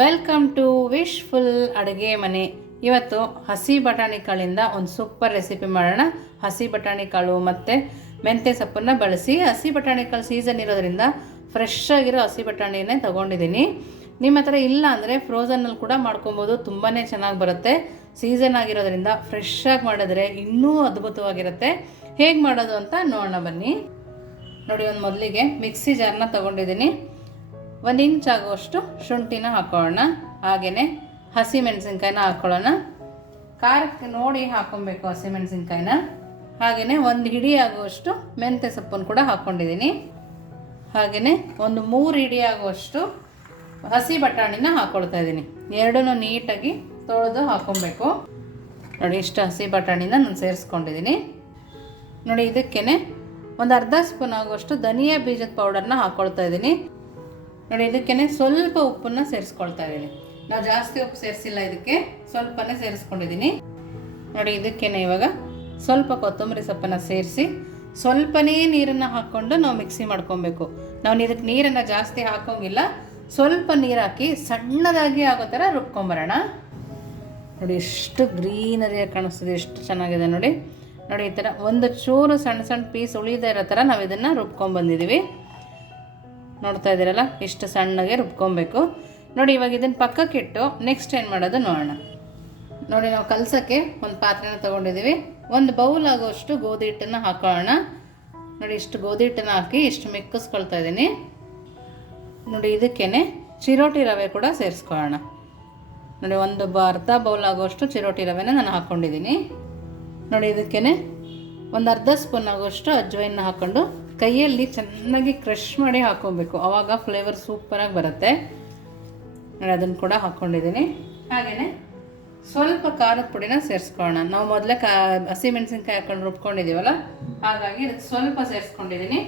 Welcome to wishful ಅಡುಗೆ ಮನೆ. ಇವತ್ತು ಹಸಿ ಬಟಾಣಿ ಕಾಳಿಂದ ಒಂದು ಸೂಪರ್ ರೆಸಿಪಿ ಮಾಡೋಣ. ಹಸಿ ಬಟಾಣಿ ಕಾಳು ಮತ್ತು ಮೆಂತ್ಯ ಸೊಪ್ಪನ್ನು ಬಳಸಿ ಹಸಿ ಬಟಾಣಿ ಕಾಳು ಸೀಸನ್ ಇರೋದ್ರಿಂದ ಫ್ರೆಶ್ ಆಗಿರೋ ಹಸಿ ಬಟಾಣಿನೇ ತೊಗೊಂಡಿದ್ದೀನಿ. ನಿಮ್ಮ ಹತ್ರ ಇಲ್ಲ ಅಂದರೆ ಫ್ರೋಸನ್ನಲ್ಲಿ ಕೂಡ ಮಾಡ್ಕೊಬೋದು. ತುಂಬಾ ಚೆನ್ನಾಗಿ ಬರುತ್ತೆ. ಸೀಸನ್ ಆಗಿರೋದ್ರಿಂದ ಫ್ರೆಶ್ ಆಗಿ ಮಾಡಿದ್ರೆ ಇನ್ನೂ ಅದ್ಭುತವಾಗಿರುತ್ತೆ. ಹೇಗೆ ಮಾಡೋದು ಅಂತ ನೋಡೋಣ ಬನ್ನಿ. ನೋಡಿ ಒಂದು ಮೊದಲಿಗೆ ಮಿಕ್ಸಿ ಜಾರನ್ನ ತೊಗೊಂಡಿದ್ದೀನಿ. ಒಂದು ಇಂಚ್ ಆಗುವಷ್ಟು ಶುಂಠಿನ ಹಾಕೊಳ್ಳೋಣ. ಹಾಗೆಯೇ ಹಸಿ ಮೆಣಸಿನ್ಕಾಯಿನ ಹಾಕ್ಕೊಳ್ಳೋಣ ಖಾರಕ್ಕೆ ನೋಡಿ ಹಾಕ್ಕೊಬೇಕು ಹಸಿ ಮೆಣಸಿನ್ಕಾಯಿನ. ಹಾಗೆಯೇ ಒಂದು ಹಿಡಿ ಆಗುವಷ್ಟು ಮೆಂತ್ಯ ಸೊಪ್ಪನ್ನು ಕೂಡ ಹಾಕ್ಕೊಂಡಿದ್ದೀನಿ ಹಾಗೆಯೇ ಒಂದು ಮೂರು ಹಿಡಿ ಆಗುವಷ್ಟು ಹಸಿ ಬಟಾಣಿನ ಹಾಕ್ಕೊಳ್ತಾ ಇದ್ದೀನಿ. ಎರಡನ್ನೂ ನೀಟಾಗಿ ತೊಳೆದು ಹಾಕ್ಕೊಬೇಕು ನೋಡಿ ಇಷ್ಟು ಹಸಿ ಬಟಾಣಿನ ನಾನು ಸೇರಿಸ್ಕೊಂಡಿದ್ದೀನಿ. ನೋಡಿ ಇದಕ್ಕೇ ಒಂದು ಅರ್ಧ ಸ್ಪೂನ್ ಆಗುವಷ್ಟು ಧನಿಯಾ ಬೀಜದ ಪೌಡರ್ನ ಹಾಕ್ಕೊಳ್ತಾ ಇದ್ದೀನಿ. ನೋಡಿ ಇದಕ್ಕೇ ಸ್ವಲ್ಪ ಉಪ್ಪನ್ನು ಸೇರಿಸ್ಕೊಳ್ತಾ ಇದ್ದೀನಿ. ನಾವು ಜಾಸ್ತಿ ಉಪ್ಪು ಸೇರಿಸಿಲ್ಲ ಇದಕ್ಕೆ, ಸ್ವಲ್ಪನೇ ಸೇರಿಸ್ಕೊಂಡಿದ್ದೀನಿ. ನೋಡಿ, ಇದಕ್ಕೇನೆ ಇವಾಗ ಸ್ವಲ್ಪ ಕೊತ್ತಂಬರಿ ಸೊಪ್ಪನ್ನು ಸೇರಿಸಿ, ಸ್ವಲ್ಪನೇ ನೀರನ್ನು ಹಾಕ್ಕೊಂಡು ನಾವು ಮಿಕ್ಸಿ ಮಾಡ್ಕೊಬೇಕು. ನಾವು ಇದಕ್ಕೆ ನೀರನ್ನು ಜಾಸ್ತಿ ಹಾಕೋಂಗಿಲ್ಲ, ಸ್ವಲ್ಪ ನೀರು ಹಾಕಿ ಸಣ್ಣದಾಗಿ ಆಗೋ ಥರ ರುಬ್ಕೊಂಬರೋಣ. ನೋಡಿ, ಎಷ್ಟು ಗ್ರೀನರಿಯಾಗಿ ಕಾಣಿಸ್ತದೆ, ಎಷ್ಟು ಚೆನ್ನಾಗಿದೆ ನೋಡಿ. ನೋಡಿ, ಈ ಥರ ಒಂದು ಚೂರು ಸಣ್ಣ ಸಣ್ಣ ಪೀಸ್ ಉಳಿದೇ ಇರೋ ಥರ ನಾವು ಇದನ್ನು ರುಬ್ಕೊಂಬಂದಿದ್ದೀವಿ ನೋಡ್ತಾ ಇದ್ದೀರಲ್ಲ? ಇಷ್ಟು ಸಣ್ಣಗೆ ರುಬ್ಕೊಬೇಕು. ನೋಡಿ, ಇವಾಗ ಇದನ್ನು ಪಕ್ಕಕ್ಕಿಟ್ಟು ನೆಕ್ಸ್ಟ್ ಏನು ಮಾಡೋದು ನೋಡೋಣ. ನೋಡಿ, ನಾವು ಕಲಸೋಕ್ಕೆ ಒಂದು ಪಾತ್ರೆನ ತೊಗೊಂಡಿದ್ದೀವಿ. ಒಂದು ಬೌಲ್ ಆಗೋಷ್ಟು ಗೋಧಿ ಹಿಟ್ಟನ್ನು ಹಾಕೋಣ. ನೋಡಿ, ಇಷ್ಟು ಗೋಧಿ ಹಿಟ್ಟನ್ನು ಹಾಕಿ ಇಷ್ಟು ಮಿಕ್ಕಿಸ್ಕೊಳ್ತಾ ಇದ್ದೀನಿ. ನೋಡಿ ಇದಕ್ಕೇ ಚಿರೋಟಿ ರವೆ ಕೂಡ ಸೇರಿಸ್ಕೊಳ್ಳೋಣ. ನೋಡಿ, ಒಂದು ಅರ್ಧ ಬೌಲ್ ಆಗೋಷ್ಟು ಚಿರೋಟಿ ರವೆನ ನಾನು ಹಾಕ್ಕೊಂಡಿದ್ದೀನಿ ನೋಡಿ ಇದಕ್ಕೇ ಒಂದು ಅರ್ಧ ಸ್ಪೂನ್ ಆಗೋಷ್ಟು ಅಜ್ವೈನ ಹಾಕ್ಕೊಂಡು ಕೈಯಲ್ಲಿ ಚೆನ್ನಾಗಿ ಕ್ರಷ್ ಮಾಡಿ ಹಾಕ್ಕೊಬೇಕು ಆವಾಗ ಫ್ಲೇವರ್ ಸೂಪರಾಗಿ ಬರುತ್ತೆ. ನೋಡಿ ಅದನ್ನು ಕೂಡ ಹಾಕ್ಕೊಂಡಿದ್ದೀನಿ ಹಾಗೆಯೇ ಸ್ವಲ್ಪ ಖಾರದ ಪುಡಿನ ಸೇರಿಸ್ಕೊಳ್ಳೋಣ. ನಾವು ಮೊದಲೇ ಕಾ ಹಸಿಮೆಣ್ಸಿನ್ಕಾಯಿ ಹಾಕೊಂಡು ರುಬ್ಕೊಂಡಿದ್ದೀವಲ್ಲ ಹಾಗಾಗಿ ಸ್ವಲ್ಪ ಸೇರಿಸ್ಕೊಂಡಿದ್ದೀನಿ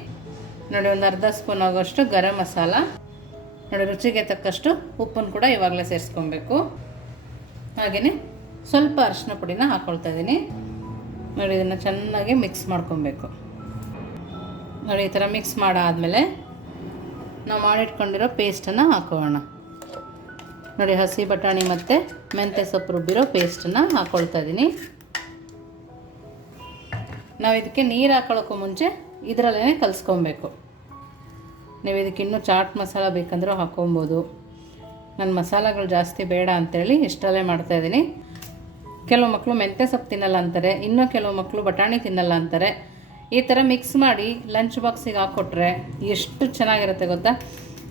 ನೋಡಿ, ಒಂದು ಅರ್ಧ ಸ್ಪೂನ್ ಆಗೋಷ್ಟು ಗರಂ ಮಸಾಲ. ನೋಡಿ, ರುಚಿಗೆ ತಕ್ಕಷ್ಟು ಉಪ್ಪನ್ನು ಕೂಡ ಇವಾಗಲೇ ಸೇರಿಸ್ಕೊಬೇಕು. ಹಾಗೆಯೇ ಸ್ವಲ್ಪ ಅರಿಶಿನ ಪುಡಿನ ಹಾಕ್ಕೊಳ್ತಾ ಇದ್ದೀನಿ ನೋಡಿ, ಇದನ್ನು ಚೆನ್ನಾಗಿ ಮಿಕ್ಸ್ ಮಾಡ್ಕೊಬೇಕು. ನೋಡಿ, ಈ ಥರ ಮಿಕ್ಸ್ ಮಾಡಾದಮೇಲೆ ನಾವು ಮಾಡಿಟ್ಕೊಂಡಿರೋ ಪೇಸ್ಟನ್ನು ಹಾಕೋಣ. ನೋಡಿ, ಹಸಿ ಬಟಾಣಿ ಮತ್ತು ಮೆಂತ್ಯ ಸೊಪ್ಪು ರುಬ್ಬಿರೋ ಪೇಸ್ಟನ್ನು ಹಾಕ್ಕೊಳ್ತಾ ಇದ್ದೀನಿ ನಾವು ಇದಕ್ಕೆ ನೀರು ಹಾಕೊಳ್ಳೋಕ್ಕೂ ಮುಂಚೆ ಇದರಲ್ಲೇ ಕಲಿಸ್ಕೊಬೇಕು. ನೀವು ಇದಕ್ಕೆ ಇನ್ನೂ ಚಾಟ್ ಮಸಾಲ ಬೇಕಂದ್ರೂ ಹಾಕ್ಕೊಬೋದು ನನ್ನ ಮಸಾಲಗಳು ಜಾಸ್ತಿ ಬೇಡ ಅಂತೇಳಿ ಇಷ್ಟರಲ್ಲೇ ಮಾಡ್ತಾಯಿದ್ದೀನಿ ಕೆಲವು ಮಕ್ಕಳು ಮೆಂತ್ಯ ಸೊಪ್ಪು ತಿನ್ನಲ್ಲ ಅಂತಾರೆ, ಇನ್ನೂ ಕೆಲವು ಮಕ್ಕಳು ಬಟಾಣಿ ತಿನ್ನಲ್ಲ ಅಂತಾರೆ. ಈ ಥರ ಮಿಕ್ಸ್ ಮಾಡಿ ಲಂಚ್ ಬಾಕ್ಸಿಗೆ ಹಾಕ್ಕೊಟ್ರೆ ಎಷ್ಟು ಚೆನ್ನಾಗಿರುತ್ತೆ ಗೊತ್ತಾ?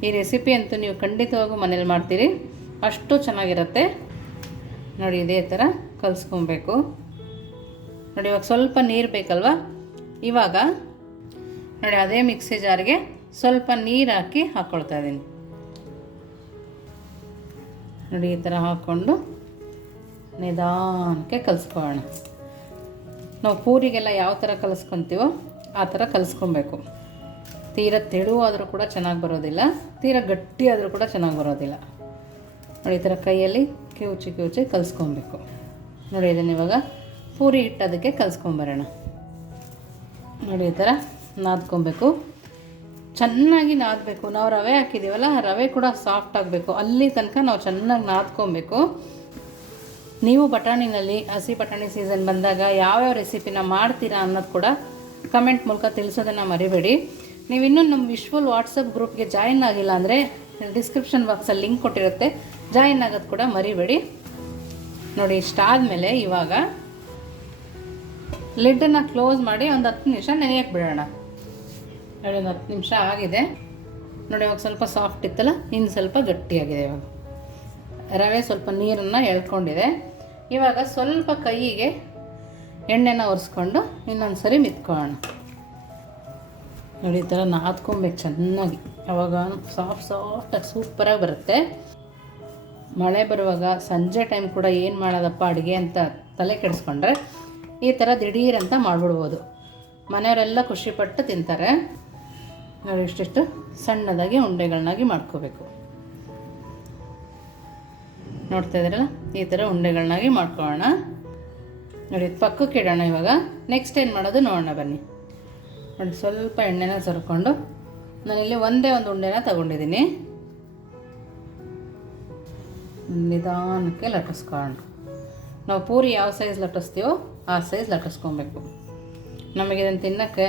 ಈ ರೆಸಿಪಿ ಅಂತೂ ನೀವು ಖಂಡಿತವಾಗೂ ಮನೇಲಿ ಮಾಡ್ತೀರಿ. ಅಷ್ಟು ಚೆನ್ನಾಗಿರುತ್ತೆ. ನೋಡಿ, ಇದೇ ಥರ ಕಲಿಸ್ಕೊಬೇಕು. ನೋಡಿ, ಇವಾಗ ಸ್ವಲ್ಪ ನೀರು ಬೇಕಲ್ವ? ಇವಾಗ ನೋಡಿ, ಅದೇ ಮಿಕ್ಸಿ ಜಾರಿಗೆ ಸ್ವಲ್ಪ ನೀರು ಹಾಕಿ ಹಾಕ್ಕೊಳ್ತಾ ಇದ್ದೀನಿ ನೋಡಿ, ಈ ಥರ ಹಾಕ್ಕೊಂಡು ನಿಧಾನಕ್ಕೆ ಕಲಿಸ್ಕೊಳ್ಳೋಣ. ನಾವು ಪೂರಿಗೆಲ್ಲ ಯಾವ ಥರ ಕಲಿಸ್ಕೊತೀವೋ ಆ ಥರ ಕಲಿಸ್ಕೊಬೇಕು. ತೀರ ತೆಳುವಾದರೂ ಕೂಡ ಚೆನ್ನಾಗಿ ಬರೋದಿಲ್ಲ, ತೀರ ಗಟ್ಟಿ ಆದರೂ ಕೂಡ ಚೆನ್ನಾಗಿ ಬರೋದಿಲ್ಲ. ನೋಡಿ, ಈ ಥರ ಕೈಯಲ್ಲಿ ಕಿವುಚಿ ಕಿವುಚಿ ಕಲಿಸ್ಕೊಬೇಕು. ನೋಡಿ, ಇದನ್ನು ಇವಾಗ ಪೂರಿ ಹಿಟ್ಟೋದಕ್ಕೆ ಕಲಿಸ್ಕೊಂಬರೋಣ. ನೋಡಿ, ಈ ಥರ ನಾದ್ಕೊಬೇಕು. ಚೆನ್ನಾಗಿ ನಾದಬೇಕು. ನಾವು ರವೆ ಹಾಕಿದ್ದೀವಲ್ಲ ರವೆ ಕೂಡ ಸಾಫ್ಟ್ ಆಗಬೇಕು. ಅಲ್ಲಿ ತನಕ ನಾವು ಚೆನ್ನಾಗಿ ನಾದ್ಕೊಬೇಕು. ನೀವು ಬಟಾಣಿನಲ್ಲಿ ಹಸಿ ಬಟಾಣಿ ಸೀಸನ್ ಬಂದಾಗ ಯಾವ್ಯಾವ ರೆಸಿಪಿನ ಮಾಡ್ತೀರಾ ಅನ್ನೋದು ಕೂಡ ಕಮೆಂಟ್ ಮೂಲಕ ತಿಳಿಸೋದನ್ನು ಮರಿಬೇಡಿ. ನೀವು ಇನ್ನೂ ನಮ್ಮ ವಿಶ್ವಲ್ ವಾಟ್ಸಪ್ ಗ್ರೂಪ್ಗೆ ಜಾಯಿನ್ ಆಗಿಲ್ಲ ಅಂದರೆ ಡಿಸ್ಕ್ರಿಪ್ಷನ್ ಬಾಕ್ಸಲ್ಲಿ ಲಿಂಕ್ ಕೊಟ್ಟಿರುತ್ತೆ. ಜಾಯಿನ್ ಆಗೋದು ಕೂಡ ಮರಿಬೇಡಿ. ನೋಡಿ, ಇಷ್ಟಾದಮೇಲೆ ಇವಾಗ ಲಿಡ್ಡನ್ನು ಕ್ಲೋಸ್ ಮಾಡಿ ಒಂದು ಹತ್ತು ನಿಮಿಷ ನೆನೆಯಕ್ಕೆ ಬಿಡೋಣ. ನೋಡಿ, ಒಂದು ಹತ್ತು ನಿಮಿಷ ಆಗಿದೆ. ನೋಡಿ, ಇವಾಗ ಸ್ವಲ್ಪ ಸಾಫ್ಟ್ ಇತ್ತಲ್ಲ, ಇನ್ನು ಸ್ವಲ್ಪ ಗಟ್ಟಿಯಾಗಿದೆ ಇವಾಗ. ರವೆ ಸ್ವಲ್ಪ ನೀರನ್ನು ಎಳ್ಕೊಂಡಿದೆ. ಇವಾಗ ಸ್ವಲ್ಪ ಕೈಗೆ ಎಣ್ಣೆನ ಒರೆಸ್ಕೊಂಡು ಇನ್ನೊಂದು ಸರಿ ಮಿತ್ಕೊಳ್ಳೋಣ. ನೋಡಿ, ಈ ಥರ ನಾದ್ಕೊಬೇಕು ಚೆನ್ನಾಗಿ. ಅವಾಗ ಸಾಫ್ಟ್ ಸಾಫ್ಟಾಗಿ ಸೂಪರಾಗಿ ಬರುತ್ತೆ. ಮಳೆ ಬರುವಾಗ ಸಂಜೆ ಟೈಮ್ ಕೂಡ ಏನು ಮಾಡೋದಪ್ಪ ಅಡುಗೆ ಅಂತ ತಲೆ ಕೆಡಿಸ್ಕೊಂಡ್ರೆ ಈ ಥರ ದಿಢೀರಂತ ಮಾಡಿಬಿಡ್ಬೋದು. ಮನೆಯವರೆಲ್ಲ ಖುಷಿಪಟ್ಟು ತಿಂತಾರೆ. ನೋಡಿ, ಇಷ್ಟಿಷ್ಟು ಸಣ್ಣದಾಗಿ ಉಂಡೆಗಳನ್ನಾಗಿ ಮಾಡ್ಕೋಬೇಕು. ನೋಡ್ತಾ ಇದ್ದೀರಲ್ಲ? ಈ ಥರ ಉಂಡೆಗಳನ್ನಾಗಿ ಮಾಡ್ಕೊಳ್ಳೋಣ. ನೋಡಿ ಪಕ್ಕಕ್ಕೆ ಇಡೋಣ ಇವಾಗ. ನೆಕ್ಸ್ಟ್ ಏನು ಮಾಡೋದು ನೋಡೋಣ ಬನ್ನಿ. ನೋಡಿ, ಸ್ವಲ್ಪ ಎಣ್ಣೆನ ಸರ್ಕೊಂಡು ನಾನಿಲ್ಲಿ ಒಂದೇ ಒಂದು ಉಂಡೆನ ತಗೊಂಡಿದ್ದೀನಿ. ನಿಧಾನಕ್ಕೆ ಲಟ್ಟಿಸ್ಕೊಳ್ಳೋಣ ನಾವು ಪೂರಿ ಯಾವ ಸೈಜ್ ಲಟ್ಟಿಸ್ತೀವೋ ಆ ಸೈಜ್ ಲಟ್ಟಿಸ್ಕೊಬೇಕು ನಮಗೆ ಇದನ್ನು ತಿನ್ನೋಕ್ಕೆ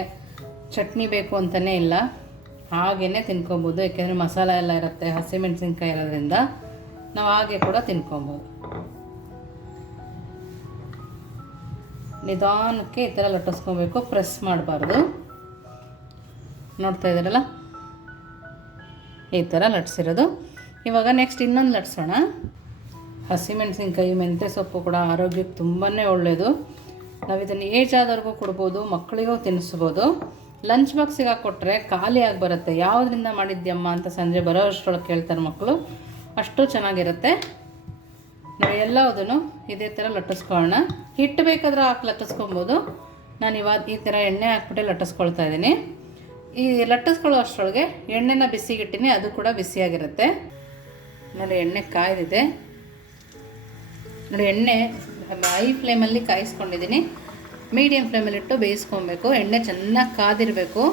ಚಟ್ನಿ ಬೇಕು ಅಂತಲೇ ಇಲ್ಲ. ಹಾಗೇ ತಿನ್ಕೊಬೋದು. ಯಾಕೆಂದರೆ ಮಸಾಲ ಎಲ್ಲ ಇರುತ್ತೆ ಹಸಿಮೆಣಸಿನ್ಕಾಯಿ ಇರೋದ್ರಿಂದ ನಾವು ಹಾಗೆ ಕೂಡ ತಿನ್ಕೊಬೋದು. ನಿಧಾನಕ್ಕೆ ಈ ಥರ ಲಟ್ಟಿಸ್ಕೊಬೇಕು ಪ್ರೆಸ್ ಮಾಡಬಾರ್ದು. ನೋಡ್ತಾ ಇದ್ದೀರಲ್ಲ? ಈ ಥರ ಲಟ್ಸಿರೋದು ಇವಾಗ ನೆಕ್ಸ್ಟ್ ಇನ್ನೊಂದು ಲಟ್ಸೋಣ ಹಸಿಮೆಣಸಿನ್ಕಾಯಿ ಮೆಂತ್ಯ ಸೊಪ್ಪು ಕೂಡ ಆರೋಗ್ಯಕ್ಕೆ ತುಂಬಾ ಒಳ್ಳೆಯದು. ನಾವು ಇದನ್ನು ಏಜ್ ಆದವ್ರಿಗೂ ಕೊಡ್ಬೋದು, ಮಕ್ಕಳಿಗೂ ತಿನ್ನಿಸ್ಬೋದು ಲಂಚ್ ಬಾಕ್ಸಿಗೆ ಹಾಕ್ಕೊಟ್ರೆ ಖಾಲಿಯಾಗಿ ಬರುತ್ತೆ ಯಾವುದರಿಂದ ಮಾಡಿದ್ಯಮ್ಮ ಅಂತ ಸಂಜೆ ಬರೋ ಅಷ್ಟರೊಳಗೆ ಕೇಳ್ತಾರೆ ಮಕ್ಕಳು. ಅಷ್ಟು ಚೆನ್ನಾಗಿರುತ್ತೆ. ನಾವು ಎಲ್ಲದನ್ನು ಇದೇ ಥರ ಲಟ್ಟಿಸ್ಕೊಳ್ಳೋಣ. ಹಿಟ್ಟು ಬೇಕಾದ್ರೆ ಹಾಕಿ ಲಟ್ಟಿಸ್ಕೊಬೋದು. ನಾನು ಇವಾಗ ಈ ಥರ ಎಣ್ಣೆ ಹಾಕ್ಬಿಟ್ಟೆ ಲಟ್ಟಿಸ್ಕೊಳ್ತಾ ಇದ್ದೀನಿ. ಈ ಲಟ್ಟಿಸ್ಕೊಳ್ಳೋ ಅಷ್ಟರೊಳಗೆ ಎಣ್ಣೆನ ಬಿಸಿಗಿಟ್ಟಿನಿ, ಅದು ಕೂಡ ಬಿಸಿಯಾಗಿರುತ್ತೆ. ನೋಡಿ, ಎಣ್ಣೆ ಕಾಯ್ದಿದೆ. ನೋಡಿ, ಎಣ್ಣೆ ಹೈ ಫ್ಲೇಮಲ್ಲಿ ಕಾಯಿಸ್ಕೊಂಡಿದ್ದೀನಿ. ಮೀಡಿಯಮ್ ಫ್ಲೇಮಲ್ಲಿಟ್ಟು ಬೇಯಿಸ್ಕೊಬೇಕು. ಎಣ್ಣೆ ಚೆನ್ನಾಗಿ ಕಾದಿರಬೇಕು.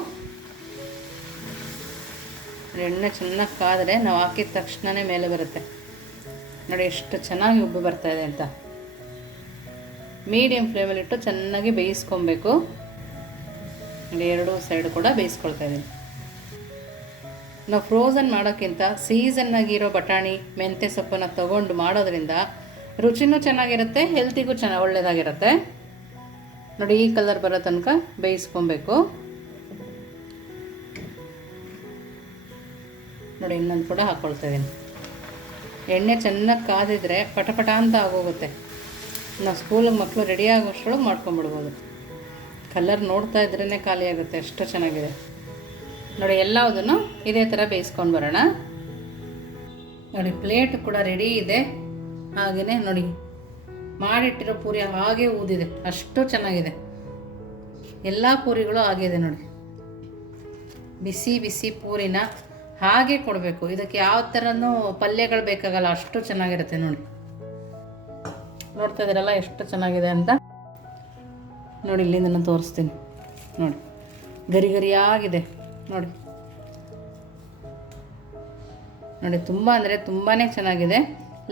ಎಣ್ಣೆ ಚೆನ್ನಾಗಿ ಕಾದರೆ ನಾವು ಹಾಕಿದ ತಕ್ಷಣವೇ ಮೇಲೆ ಬರುತ್ತೆ. ನೋಡಿ ಎಷ್ಟು ಚೆನ್ನಾಗಿ ಉಬ್ಬು ಇದೆ ಅಂತ. ಮೀಡಿಯಮ್ ಫ್ಲೇಮಲ್ಲಿಟ್ಟು ಚೆನ್ನಾಗಿ ಬೇಯಿಸ್ಕೊಬೇಕು. ನೋಡಿ ಎರಡೂ ಸೈಡ್ ಕೂಡ ಬೇಯಿಸ್ಕೊಳ್ತಾ ಇದ್ದೀನಿ. ನಾವು ಫ್ರೋಝನ್ ಮಾಡೋಕ್ಕಿಂತ ಸೀಸನ್ನಾಗಿರೋ ಬಟಾಣಿ, ಮೆಂತ್ಯ ಸೊಪ್ಪನ್ನು ತಗೊಂಡು ಮಾಡೋದ್ರಿಂದ ರುಚಿನೂ ಚೆನ್ನಾಗಿರುತ್ತೆ ಹೆಲ್ತಿಗೂ ಚೆನ್ನ ಒಳ್ಳೆಯದಾಗಿರುತ್ತೆ ನೋಡಿ ಈ ಕಲರ್ ಬರೋ ತನಕ ಬೇಯಿಸ್ಕೊಬೇಕು. ನೋಡಿ ಇನ್ನೊಂದು ಕೂಡ ಹಾಕ್ಕೊಳ್ತಾ ಇದ್ದೀನಿ. ಎಣ್ಣೆ ಚೆನ್ನಾಗಿ ಕಾದಿದ್ರೆ ಪಟಪಟ ಅಂತ ಆಗೋಗುತ್ತೆ. ನಾವು ಸ್ಕೂಲಿಗೆ ಮಕ್ಕಳು ರೆಡಿ ಆಗೋಷ್ಟ್ರೊಳಗೆ ಮಾಡ್ಕೊಂಬಿಡ್ಬೋದು. ಕಲರ್ ನೋಡ್ತಾ ಇದ್ರೇ ಖಾಲಿ ಆಗುತ್ತೆ, ಅಷ್ಟು ಚೆನ್ನಾಗಿದೆ. ನೋಡಿ ಎಲ್ಲದನ್ನು ಇದೇ ಥರ ಬೇಯಿಸ್ಕೊಂಡು ಬರೋಣ. ನೋಡಿ ಪ್ಲೇಟ್ ಕೂಡ ರೆಡಿ ಇದೆ. ಹಾಗೆಯೇ ನೋಡಿ, ಮಾಡಿಟ್ಟಿರೋ ಪೂರಿ ಹಾಗೆ ಊದಿದೆ, ಅಷ್ಟು ಚೆನ್ನಾಗಿದೆ. ಎಲ್ಲ ಪೂರಿಗಳು ಆಗಿದೆ ನೋಡಿ. ಬಿಸಿ ಬಿಸಿ ಪೂರಿನ ಹಾಗೆ ಕೊಡಬೇಕು. ಇದಕ್ಕೆ ಯಾವ ಥರನೂ ಪಲ್ಯಗಳು ಬೇಕಾಗಲ್ಲ, ಅಷ್ಟು ಚೆನ್ನಾಗಿರುತ್ತೆ ನೋಡಿ. ನೋಡ್ತಾ ಇದ್ದೀರಲ್ಲ, ಎಷ್ಟು ಚೆನ್ನಾಗಿದೆ ಅಂತ. ನೋಡಿ, ಇಲ್ಲಿಂದ ನಾನು ತೋರಿಸ್ತೀನಿ. ನೋಡಿ, ಗರಿ ಗರಿಯಾಗಿದೆ. ನೋಡಿ. ನೋಡಿ, ತುಂಬ ಅಂದರೆ ತುಂಬಾ ಚೆನ್ನಾಗಿದೆ.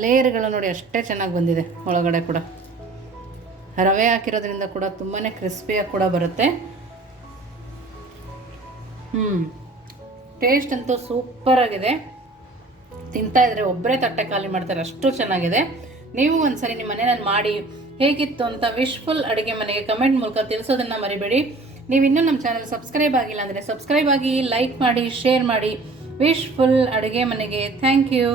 ಲೇಯರ್ಗಳು ನೋಡಿ, ಅಷ್ಟೇ ಚೆನ್ನಾಗಿ ಬಂದಿದೆ ಒಳಗಡೆ ಕೂಡ. ರವೆ ಹಾಕಿರೋದ್ರಿಂದ ಕೂಡ ತುಂಬಾ ಕ್ರಿಸ್ಪಿಯಾಗಿ ಕೂಡ ಬರುತ್ತೆ. ಹ್ಞೂ ಟೇಸ್ಟ್ ಅಂತೂ ಸೂಪರ್ ಆಗಿದೆ. ತಿಂತಾ ಇದ್ರೆ ಒಬ್ಬರೇ ತಟ್ಟೆ ಖಾಲಿ ಮಾಡ್ತಾರೆ, ಅಷ್ಟು ಚೆನ್ನಾಗಿದೆ. ನೀವು ಒಂದ್ಸರಿ ನಿಮ್ಮ ಮನೆಯಲ್ಲಿ ಮಾಡಿ ಹೇಗಿತ್ತು ಅಂತ ವಿಶ್ಫುಲ್ ಅಡುಗೆ ಮನೆಗೆ ಕಮೆಂಟ್ ಮೂಲಕ ತಿಳಿಸೋದನ್ನ ಮರಿಬೇಡಿ. ನೀವು ಇನ್ನೂ ನಮ್ಮ ಚಾನಲ್ ಸಬ್ಸ್ಕ್ರೈಬ್ ಆಗಿಲ್ಲ ಅಂದರೆ ಸಬ್ಸ್ಕ್ರೈಬ್ ಆಗಿ ಲೈಕ್ ಮಾಡಿ ಶೇರ್ ಮಾಡಿ. ವಿಶ್ಫುಲ್ ಅಡುಗೆ ಮನೆಗೆ ಥ್ಯಾಂಕ್ ಯು